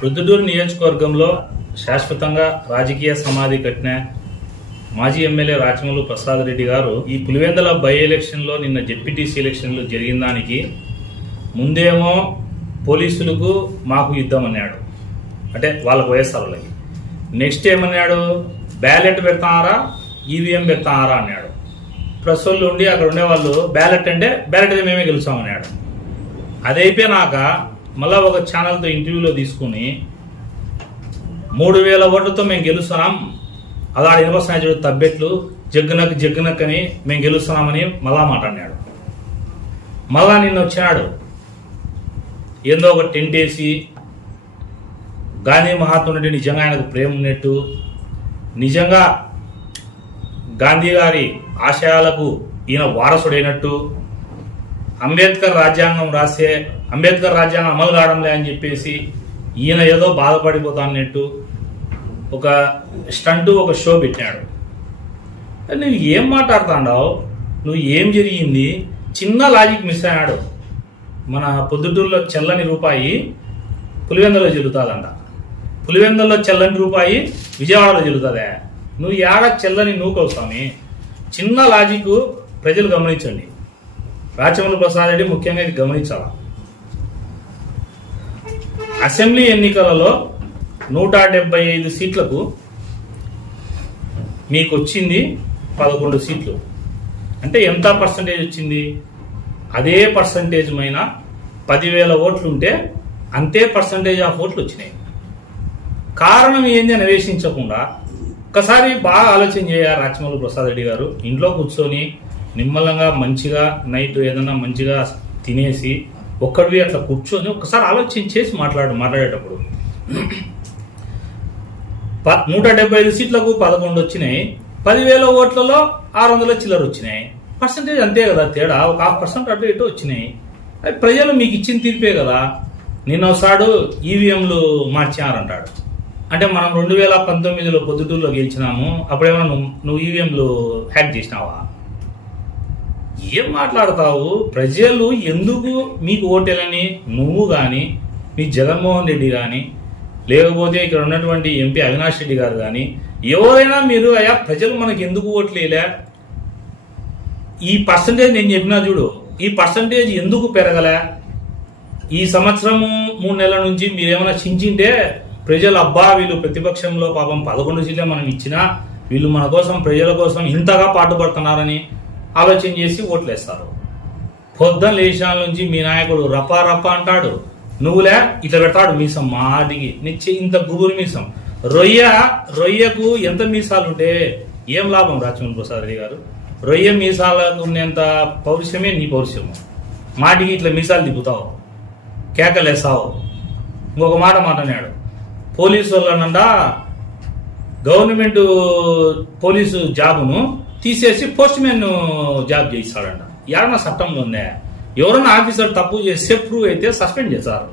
Proddatur నియోజకవర్గంలో శాశ్వతంగా రాజకీయ సమాధి కట్టిన మాజీ ఎమ్మెల్యే రాచమల్లు ప్రసాద్ రెడ్డి గారు ఈ పులివెందల బై ఎలక్షన్లో నిన్న జెడ్పీటీసీ ఎలక్షన్లు జరిగిన దానికి ముందేమో పోలీసులకు మాకు యుద్ధం అన్నాడు. అంటే వాళ్ళకు వైఎస్ఆర్ నెక్స్ట్ ఏమన్నాడు? బ్యాలెట్ పెడతారా? ఈవీఎం పెడతారా అన్నాడు. ప్రెస్ వాళ్ళు ఉండి అక్కడ ఉండే వాళ్ళు బ్యాలెట్ అంటే బ్యాలెట్ మేమే గెలుస్తామన్నాడు. అది అయిపోయినాక మళ్ళా ఒక ఛానల్తో ఇంటర్వ్యూలో తీసుకుని మూడు వేల ఓట్లతో మేము గెలుస్తున్నాం. అలా వినపస్తున్నాయి చూడు తబ్బెట్లు జగ్గునక్ జగ్గునక్ అని మేము గెలుస్తున్నామని మళ్ళా మాట్లాడినాడు. మళ్ళా నిన్న వచ్చినాడు. ఏందో ఒక టెంట్ వేసి గాంధీ మహాత్ముడి నిజంగా ఆయనకు ప్రేమ ఉన్నట్టు నిజంగా గాంధీ గారి ఆశయాలకు ఈయన వారసుడైనట్టు అంబేద్కర్ రాజ్యాంగం రాసే అంబేద్కర్ రాజ్యాంగం అమలు కావడంలే అని చెప్పేసి ఈయన ఏదో బాధపడిపోతాన్నట్టు ఒక స్టంట్ ఒక షో పెట్టాడు నువ్వు ఏం మాట్లాడుతాండావు నువ్వు ఏం జరిగింది? చిన్న లాజిక్ మిస్ అయ్యాడు మన పొద్దుటూరులో చెల్లని రూపాయి పులివెందలో జరుగుతుందంట పులివెందల్లో చెల్లని రూపాయి విజయవాడలో జరుగుతుందే నువ్వు ఏడ చెల్లని నూకవు స్వామి? చిన్న లాజిక్ ప్రజలు గమనించండి. రాచమల్లి ప్రసాద్ రెడ్డి ముఖ్యంగా ఇది గమనించాల? అసెంబ్లీ ఎన్నికలలో నూట డెబ్బై ఐదు సీట్లకు మీకు వచ్చింది పదకొండు సీట్లు. అంటే ఎంత పర్సంటేజ్ వచ్చింది? అదే పర్సంటేజ్ పైన పదివేల ఓట్లు ఉంటే అంతే పర్సంటేజ్ ఆఫ్ ఓట్లు వచ్చినాయి. కారణం ఏంది అని అన్వేషించకుండా ఒకసారి బాగా ఆలోచన చేయాలి రాచమల్లి ప్రసాద్ రెడ్డి గారు. ఇంట్లో కూర్చొని నిమ్మలంగా మంచిగా నైట్ ఏదైనా మంచిగా తినేసి ఒక్కడివి అట్లా కూర్చొని ఒకసారి ఆలోచన చేసి మాట్లాడు మాట్లాడేటప్పుడు. ప- నూట డెబ్బై ఐదు సీట్లకు పదకొండు వచ్చినాయి. పదివేల ఓట్లలో ఆరు వందల చిల్లర వచ్చినాయి. పర్సంటేజ్ అంతే కదా తేడా? ఒక హాఫ్ పర్సెంట్ అటు ఇటు వచ్చినాయి. అది ప్రజలు మీకు ఇచ్చిన తీర్పే కదా? నిన్న ఒకసాడు ఈవీఎంలు మార్చారంటాడు అంటే మనం రెండు వేల పంతొమ్మిదిలో పొద్దుటూరులో గెలిచినాము. అప్పుడేమన్నా నువ్వు నువ్వు ఈవీఎంలు హ్యాక్ చేసినావా? ఏం మాట్లాడతావు? ప్రజలు ఎందుకు మీకు ఓటేలని నువ్వు కానీ మీ జగన్మోహన్ రెడ్డి కానీ లేకపోతే ఇక్కడ ఉన్నటువంటి ఎంపీ అవినాష్ రెడ్డి గారు కానీ ఎవరైనా మీరు అయ్యా ప్రజలు మనకు ఎందుకు ఓట్లేలే ఈ పర్సంటేజ్ నేను చెప్పినా చూడు ఈ పర్సంటేజ్ ఎందుకు పెరగలే? ఈ సంవత్సరము మూడు నెలల నుంచి మీరేమైనా చించింటే ప్రజలు అబ్బా వీళ్ళు ప్రతిపక్షంలో పాపం పదకొండు సీట్లే మనం ఇచ్చినా వీళ్ళు మన కోసం ప్రజల కోసం ఇంతగా పాటుపడుతున్నారని ఆలోచన చేసి ఓట్లేస్తారు. పొద్దున్న లేచిన నుంచి మీ నాయకుడు రపా రపా అంటాడు. నువ్వులే ఇట్లా పెడతాడు మీసం మాటికి నిచ్చి ఇంత గుబురు మీసం. రొయ్య రొయ్యకు ఎంత మీసాలు ఉంటే ఏం లాభం రాజమోహన్ ప్రసాద్ రెడ్డి గారు? రొయ్య మీసాలకు ఉన్నంత పౌరుషమే నీ పౌరుషము. మాటికి ఇట్లా మీసాలు తిప్పుతావు. కేకలేస్తావు. ఇంకొక మాట మాట్లాడాడు పోలీసు వాళ్ళనండా గవర్నమెంట్ పోలీసు జాబును తీసేసి పోస్ట్ మ్యాన్ జాబ్ చేయిస్తాడంట. ఏడన్నా చట్టంలో ఉందే? ఎవరన్నా ఆఫీసర్ తప్పు చేస్తే ప్రూవ్ అయితే సస్పెండ్ చేస్తారు.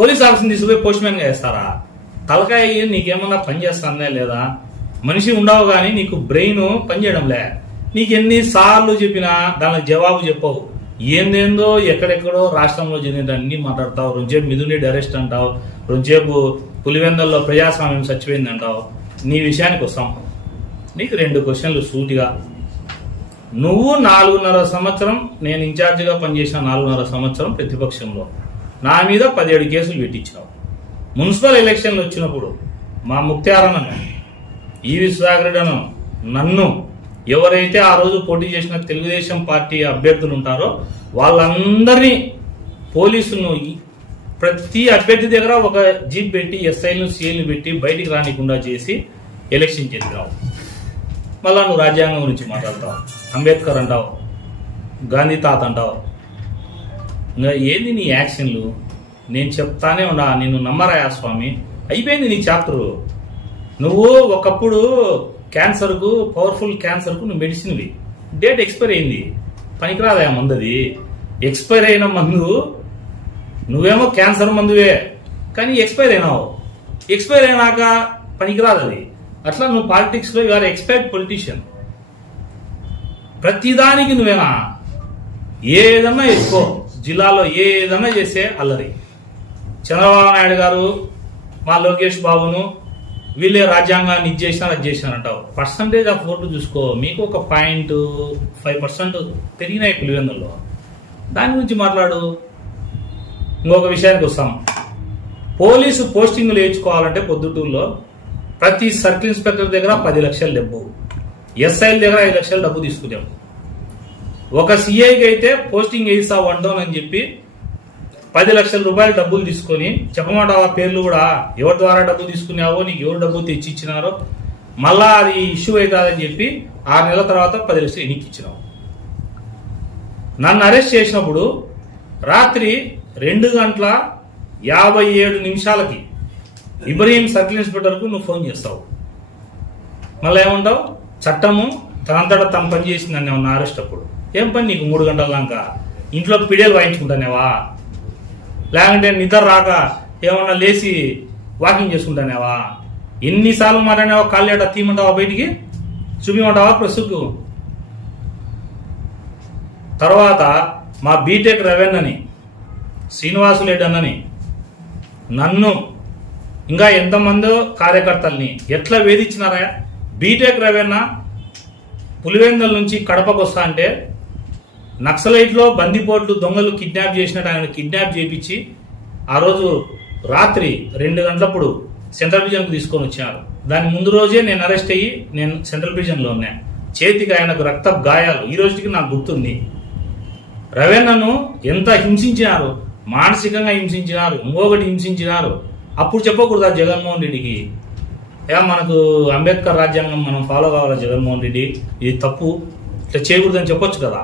పోలీస్ ఆఫీసర్ని తీసుకుపోయి పోస్ట్ మ్యాన్గా వేస్తారా? తలకాయ నీకేమన్నా పని చేస్తుందా లేదా? మనిషి ఉండవు కానీ నీకు బ్రెయిన్ పనిచేయడంలే నీకు ఎన్నిసార్లు చెప్పినా దానికి జవాబు చెప్పవు. ఏందేందో ఎక్కడెక్కడో రాష్ట్రంలో జరిగిన మాట్లాడతావు. రుంచేపు మిథున్ రెడ్డి అరెస్ట్ అంటావు. రుంచేపు పులివెందల్లో ప్రజాస్వామ్యం చచ్చిపోయింది అంటావు నీ విషయానికి వస్తాం. నీకు రెండు క్వశ్చన్లు సూటిగా. నువ్వు నాలుగున్నర సంవత్సరం నేను ఇన్ఛార్జిగా పనిచేసిన నాలుగున్నర సంవత్సరం ప్రతిపక్షంలో. నా మీద పదిహేడు కేసులు పెట్టించావు మున్సిపల్ ఎలక్షన్లు వచ్చినప్పుడు మా ముక్తారన్నను ఈవి సుధాకరుడను నన్ను ఎవరైతే ఆ రోజు పోటీ చేసిన తెలుగుదేశం పార్టీ అభ్యర్థులు ఉంటారో వాళ్ళందరినీ పోలీసును ప్రతి అభ్యర్థి దగ్గర ఒక జీప్ పెట్టి ఎస్ఐలను సీఎల్ని పెట్టి బయటికి రానికుండా చేసి ఎలక్షన్ చేద్దాం మళ్ళా నువ్వు రాజ్యాంగం గురించి మాట్లాడతావు. అంబేద్కర్ అంటావు. గాంధీ తాత అంటావు. ఇంకా ఏంది నీ యాక్షన్లు? నేను చెప్తానే ఉన్నా నేను నమ్మరాయా స్వామి? అయిపోయింది నీ చాప్టరు. నువ్వు ఒకప్పుడు క్యాన్సర్కు పవర్ఫుల్ క్యాన్సర్కు నువ్వు మెడిసిన్వి. డేట్ ఎక్స్పైర్ అయింది. పనికిరాదా మందుది? ఎక్స్పైర్ అయిన మందు నువ్వేమో క్యాన్సర్ మందువే కానీ ఎక్స్పైర్ అయినావు. ఎక్స్పైర్ అయినాక పనికిరాదు అది అట్లా నువ్వు పాలిటిక్స్లో యు ఆర్ ఎక్స్పర్ట్ పొలిటీషియన్ ప్రతిదానికి నువ్వేనా? ఏదన్నా ఎక్కువ జిల్లాలో ఏదన్నా చేసే అల్లరి. చంద్రబాబు నాయుడు గారు మా లోకేష్ బాబును వీళ్ళే రాజ్యాంగాన్ని ఇది చేసినా అది చేసినారు అంటావు. పర్సంటేజ్ ఆఫ్ ఓట్లు చూసుకో. మీకు ఒక పాయింట్ ఫైవ్ పర్సెంట్ పెరిగినాయి పులివెందుల్లో. దాని గురించి మాట్లాడు. ఇంకొక విషయానికి వస్తాం. పోలీసు పోస్టింగ్లు వేయించుకోవాలంటే పొద్దుటూరులో ప్రతి సర్కిల్ ఇన్స్పెక్టర్ దగ్గర పది లక్షలు డబ్బు. ఎస్ఐల దగ్గర ఐదు లక్షలు డబ్బు తీసుకున్నాం ఒక సిఐకి అయితే పోస్టింగ్ వేయిస్తా వండోన్ అని చెప్పి పది లక్షల రూపాయలు డబ్బులు తీసుకొని చెప్పమాట పేర్లు కూడా? ఎవరి ద్వారా డబ్బులు తీసుకున్నావో నీకు ఎవరు డబ్బులు తెచ్చి ఇచ్చినారో? మళ్ళా అది ఇష్యూ అవుతుందని చెప్పి ఆరు నెలల తర్వాత పది లక్షలు ఎన్నికి ఇచ్చినావు నన్ను అరెస్ట్ చేసినప్పుడు రాత్రి రెండు గంటల యాభై ఏడు నిమిషాలకి ఇబ్రహీం సర్కిల్ ఇన్స్పెక్టర్కు నువ్వు ఫోన్ చేస్తావు. మళ్ళీ ఏముంటావు? చట్టము తనంతటా తన పని చేసిందని ఏమన్నా అరెస్ట్ అప్పుడు. ఏం పని నీకు మూడు గంటల దాకా? ఇంట్లో పిడియలు వాయించుకుంటానేవా? లేకుంటే నిద్ర రాక ఏమన్నా లేచి వాకింగ్ చేసుకుంటానేవా? ఎన్నిసార్లు మాట్లాడినావా కాళ్ళు ఏటా తీమంటావా బయటికి? చూపిమంటావా ప్రస్తుకు తర్వాత మా బీటెక్ రవెన్ అని శ్రీనివాసులు అన్నని నన్ను ఇంకా ఎంతమందో కార్యకర్తల్ని ఎట్లా వేధించినారా? బీటెక్ రవేణ పులివెందల నుంచి కడపకు వస్తా అంటే నక్సలైట్లో బందిపోట్లు దొంగలు కిడ్నాప్ చేసినట్టు ఆయన కిడ్నాప్ చేయించి ఆ రోజు రాత్రి రెండు గంటలప్పుడు సెంట్రల్ ప్రిజన్కు తీసుకొని వచ్చారు దాని ముందు రోజే నేను అరెస్ట్ అయ్యి నేను సెంట్రల్ ప్రిజన్లో ఉన్నా. చేతికి ఆయనకు రక్త గాయాలు. ఈ రోజుకి నాకు గుర్తుంది. రవేణను ఎంత హింసించినారు? మానసికంగా హింసించినారు. ఇంకొకటి హింసించినారు. అప్పుడు చెప్పకూడదా జగన్మోహన్ రెడ్డికి. ఏ మనకు అంబేద్కర్ రాజ్యాంగం మనం ఫాలో కావాలా జగన్మోహన్ రెడ్డి? ఇది తప్పు. ఇట్లా చేయకూడదని చెప్పొచ్చు కదా.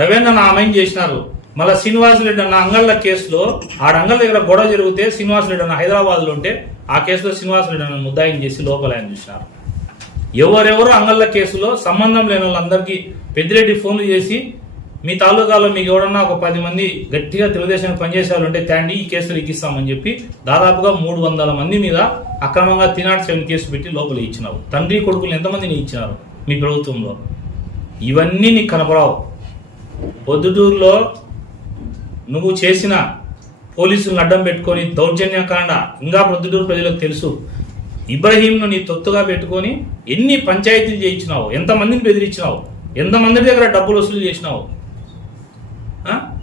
రవీంద్ర నా ఆమెం చేసినారు. మళ్ళీ శ్రీనివాసరెడ్డి అన్న అంగళ్ళ కేసులో ఆడ అంగళ్ళ దగ్గర గొడవ జరిగితే శ్రీనివాసరెడ్డి అన్న హైదరాబాద్లో ఉంటే ఆ కేసులో శ్రీనివాసరెడ్డి అన్న ముద్దాయిని చేసి లోపల ఆయన చూసినారు. ఎవరెవరు అంగళ్ళ కేసులో సంబంధం లేని వాళ్ళందరికీ పెద్దిరెడ్డి ఫోన్లు చేసి మీ తాలూకాలో మీకు ఎవడన్నా ఒక పది మంది గట్టిగా తెలుగుదేశం పనిచేసే వాళ్ళు ఈ కేసులు ఎక్కిస్తామని చెప్పి దాదాపుగా మూడు వందల మంది మీద అక్రమంగా తినాట్ సెవెన్ కేసు పెట్టి లోపల ఇచ్చినావు తండ్రి కొడుకులు ఎంతమందిని ఇచ్చినారు మీ ప్రభుత్వంలో? ఇవన్నీ నీకు కనపరావు పొద్దుటూరులో నువ్వు చేసిన పోలీసులను అడ్డం పెట్టుకొని దౌర్జన్యకాండ ఇంకా ప్రొద్దుటూరు ప్రజలకు తెలుసు. ఇబ్రహీంను నీ తొత్తుగా పెట్టుకొని ఎన్ని పంచాయతీలు చేయించినావు? ఎంతమందిని బెదిరించినావు? ఎంతమంది దగ్గర డబ్బులు వసూలు చేసినావు?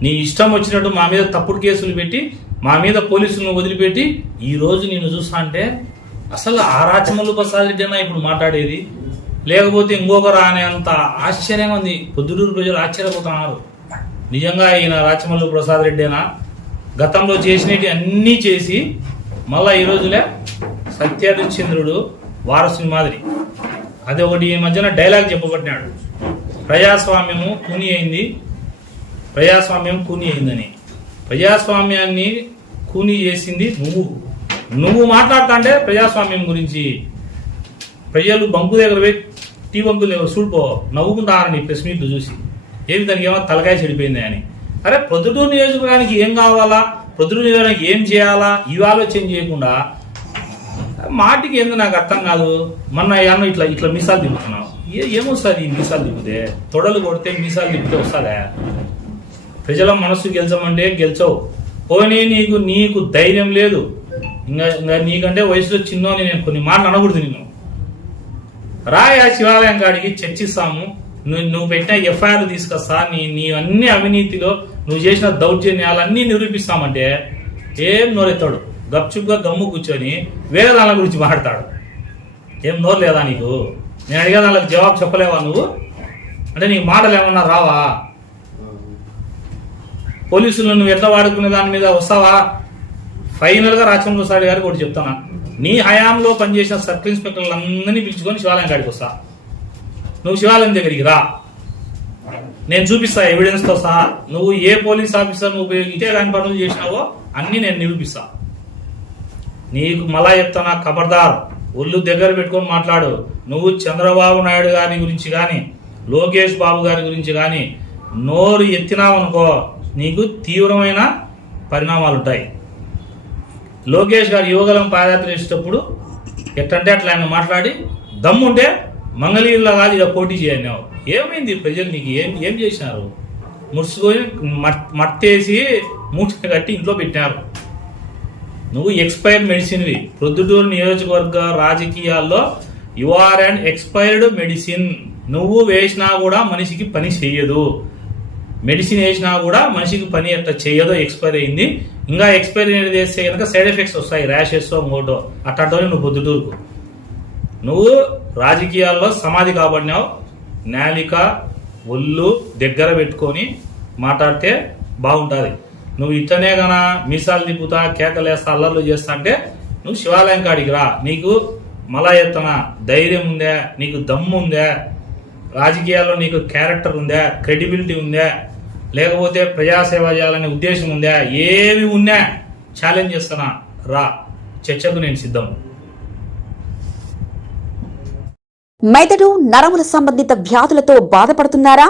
నీ ఇష్టం వచ్చినట్టు మా మీద తప్పుడు కేసులు పెట్టి మా మీద పోలీసులను వదిలిపెట్టి ఈరోజు నేను చూస్తా అంటే అసలు ఆ రాచమల్లు ప్రసాద్ రెడ్డి ఇప్పుడు మాట్లాడేది? లేకపోతే ఇంకొకరు అనే అంత ఆశ్చర్యం ఉంది. పొద్దుటూరు ప్రజలు ఆశ్చర్యపోతున్నారు. నిజంగా ఈయన రాచమల్లు ప్రసాద్ రెడ్డేనా? గతంలో చేసినవి అన్నీ చేసి మళ్ళా ఈ రోజులే సత్యహరిశ్చంద్రుడు వారసుని మాదిరి. అది ఒకటి ఈ మధ్యన డైలాగ్ చెప్పబట్టినాడు ప్రజాస్వామ్యము పుని అయింది. ప్రజాస్వామ్యం కూని అయిందని. ప్రజాస్వామ్యాన్ని కూని చేసింది నువ్వు. నువ్వు మాట్లాడుతుంటే ప్రజాస్వామ్యం గురించి. ప్రజలు బంకు దగ్గర పోయి టీ బంకుల దగ్గర చూడిపో నవ్వుకుంటారని ప్రెస్ మీట్లు చూసి. ఏమి దానికి ఏమో తలకాయ చెడిపోయింది అని. అరే ప్రొద్దుటూరు నియోజకవర్గానికి ఏం కావాలా? ప్రొద్దుటూరు నియోజకవర్గానికి ఏం చేయాలా? ఇవి ఆలోచన చేయకుండా. మాటికి ఏందో నాకు అర్థం కాదు. మొన్న ఏమన్నా ఇట్లా ఇట్లా మీసాలు తిప్పుతున్నావు? ఏమొస్తుంది ఈ మీసాలు తిప్పితే? తొడలు కొడితే మీసాలు తిప్పితే వస్తుందా? ప్రజల మనస్సు గెలిచమంటే గెలిచవు. పోనీ నీకు నీకు ధైర్యం లేదు. ఇంకా ఇంకా నీకంటే వయసులో చిన్నోని నేను కొన్ని మాటలు అనకూడదు నేను రాయ శివాలయం కాడికి చర్చిస్తాము. నువ్వు నువ్వు పెట్టిన ఎఫ్ఐఆర్ తీసుకొస్తా. నీ నీ అన్ని అవినీతిలో నువ్వు చేసిన దౌర్జన్యాలన్నీ నిరూపిస్తామంటే ఏం నోరెత్తాడు? గప్చుప్గా గమ్ము కూర్చొని వేరే దాని గురించి మాట్లాడతాడు. ఏం నోరు లేదా నీకు? నేను అడిగే దానికి జవాబు చెప్పలేవా నువ్వు? అంటే నీకు మాటలు ఏమన్నా రావా? పోలీసులను నువ్వు ఎట్లా వాడుకునే దాని మీద వస్తావా? ఫైనల్గా గా రాచంద్ర గారికి ఒకటి చెప్తాను నీ హయాంలో పనిచేసిన సర్కిల్ ఇన్స్పెక్టర్లు అందరినీ పిలుచుకొని శివాలయం కాడికి వస్తా. నువ్వు శివాలయం దగ్గరికి రా. నేను చూపిస్తా ఎవిడెన్స్తో సహా. నువ్వు ఏ పోలీస్ ఆఫీసర్ ఉపయోగించే దాని పనులు చేసినావో అన్నీ నేను నిరూపిస్తా. నీకు మళ్ళా చెప్తానా ఖబర్దార్ ఒళ్ళు దగ్గర పెట్టుకొని మాట్లాడు. నువ్వు చంద్రబాబు నాయుడు గారి గురించి కానీ లోకేష్ బాబు గారి గురించి కానీ నోరు ఎత్తినావనుకో నీకు తీవ్రమైన పరిణామాలు ఉంటాయి లోకేష్ గారు యువగలం పాదయాత్ర చేసేటప్పుడు ఎట్టంటే అట్లా ఆయన మాట్లాడి దమ్ముంటే మంగళగిరిలో కాదు ఇలా పోటీ చేయండి ఏమైంది ప్రజలు నీకు? ఏం ఏం చేసినారు? ముసుకొని మట్టేసి మూట కట్టి ఇంట్లో పెట్టినారు. నువ్వు ఎక్స్పైర్డ్ మెడిసిన్వి. ప్రొద్దుటూరు నియోజకవర్గ రాజకీయాల్లో you are and expired medicine. నువ్వు వేసినా కూడా మనిషికి పని చెయ్యదు. మెడిసిన్ వేసినా కూడా మనిషికి పని ఎట్లా చేయదో ఎక్స్పైర్ అయింది. ఇంకా ఎక్స్పైర్ చేస్తే కనుక సైడ్ ఎఫెక్ట్స్ వస్తాయి. ర్యాషెస్ మోటో అట్లాంటివి నువ్వు పొద్దుటూరుకు. నువ్వు రాజకీయాల్లో సమాధి కాబడినావు. నాలిక ఒళ్ళు దగ్గర పెట్టుకొని మాట్లాడితే బాగుంటుంది. నువ్వు ఇట్లనే గన మీసాలు తిప్పుతా కేకలేస్తా అల్లర్లు చేస్తా అంటే నువ్వు శివాలయం కాడికి రా. నీకు మల ఎత్తన ధైర్యం ఉందా? నీకు దమ్ము ఉందా? రాజకీయాల్లో నీకు క్యారెక్టర్ ఉందా? క్రెడిబిలిటీ ఉందా? లేకపోతే ప్రజాసేవ చేయాలనే ఉద్దేశం ఉందా? ఏవి ఉన్నా ఛాలెంజ్ చేస్తానా రా. చర్చకు నేను సిద్ధం. మెదడు నరముల సంబంధిత వ్యాధులతో బాధపడుతున్నారా?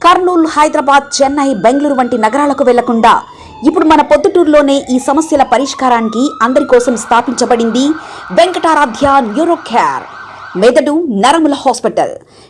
కర్నూలు హైదరాబాద్ చెన్నై బెంగళూరు వంటి నగరాలకు వెళ్ళకుండా ఇప్పుడు మన పొద్దుటూరులోనే ఈ సమస్యల పరిష్కారానికి అందరి కోసం స్థాపించబడింది వెంకటారాధ్య న్యూరో మెదడు నరముల hospital.